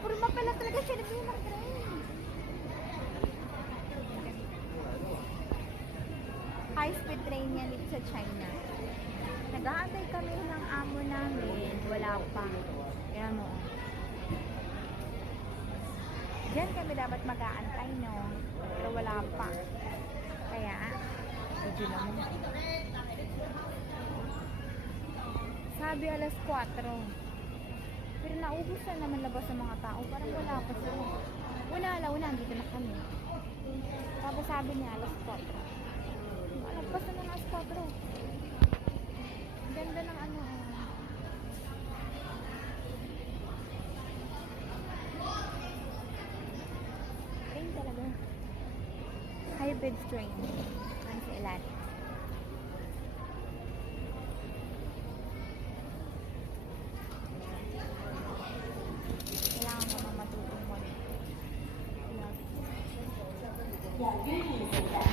Purma pala talaga siya nag-train. High speed train yan dito sa China. Nag-aantay kami ng amo namin. Wala pa. Kaya mo. Diyan kami dapat mag-aantay, no? Pero wala pa. Kaya, medyo naman. Sabi alas 4. Pero naubos na naman labas ng mga tao. Parang wala pa sila. Una, dito na kami. Tapos sabi niya alas 4. Alagpas na ng alas 4. Ang ganda ng ano. Train talaga. Hybrid train. Ang sa ilan. Kailangan ko na matutong mo. 往日里走的